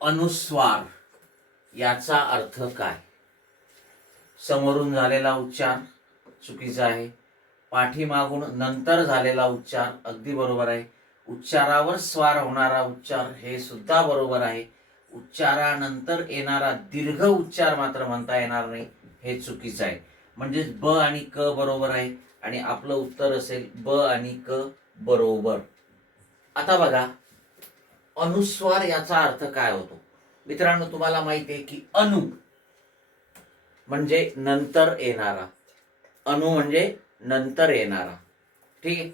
अनुस्वार याचा अर्थ काय? समोरून झालेला उच्चार चुकीचा आहे. पाठीमागून नंतर झालेला उच्चार अगदी बरोबर आहे. उच्चारावर स्वार होणारा उच्चार हे सुद्धा बरोबर आहे. उच्चारानंतर येणारा दीर्घ उच्चार मात्र म्हणता येणार नाही हे चुकीचं आहे. म्हणजेच ब आणि क बरोबर आहे आणि आपलं उत्तर असेल ब आणि क बरोबर. आता बघा अनुस्वार याचा अर्थ काय होतो? मित्रांनो तुम्हाला माहिती आहे की अनु म्हणजे नंतर येणारा. अनु म्हणजे नंतर येणारा. ठीक आहे?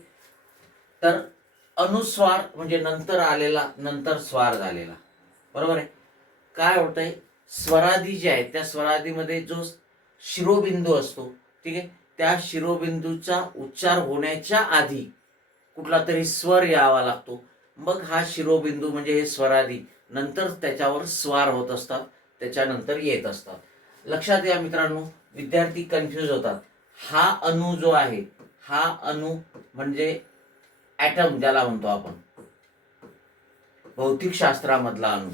तर अनुस्वार म्हणजे नंतर आलेला नंतर स्वार झालेला. बरोबर आहे? काय होतंय? स्वरादी जे आहेत त्या स्वरादीमध्ये जो शिरोबिंदू असतो ठीक आहे? त्या शिरोबिंदूचा उच्चार होण्याच्या आधी कुठला तरी स्वर यावा लागतो. मग हा शिरोबिंदू म्हणजे हे स्वरादी नंतर त्याच्यावर स्वार होत असतात त्याच्यानंतर येत असतात. लक्षात या मित्रांनो विद्यार्थी कन्फ्यूज होतात. हा अणू जो आहे हा अणू म्हणजे ॲटम ज्याला म्हणतो आपण. भौतिकशास्त्रामधला अणू.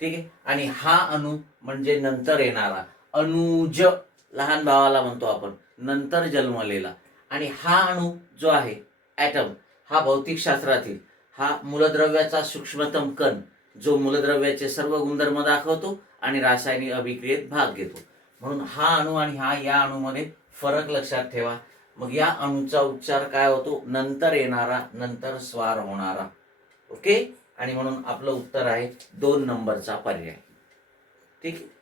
ठीक आहे? आणि हा अणू म्हणजे नंतर येणारा अणुज लहान भावाला म्हणतो आपण नंतर जन्मलेला. आणि हा अणू जो आहे ॲटम हा भौतिकशास्त्रातील हा मूलद्रव्याचा सूक्ष्मतम कण जो मूलद्रव्याचे सर्व गुणधर्म दाखवतो आणि रासायनिक अभिक्रियेत भाग घेतो. म्हणून हा अणू आणि हा या अणूमध्ये फरक लक्षात ठेवा. मग या अणूचा उच्चार काय होतो? नंतर येणारा नंतर स्वार होणारा. ओके? आणि म्हणून आपलं उत्तर आहे दोन नंबरचा पर्याय. ठीक? आहे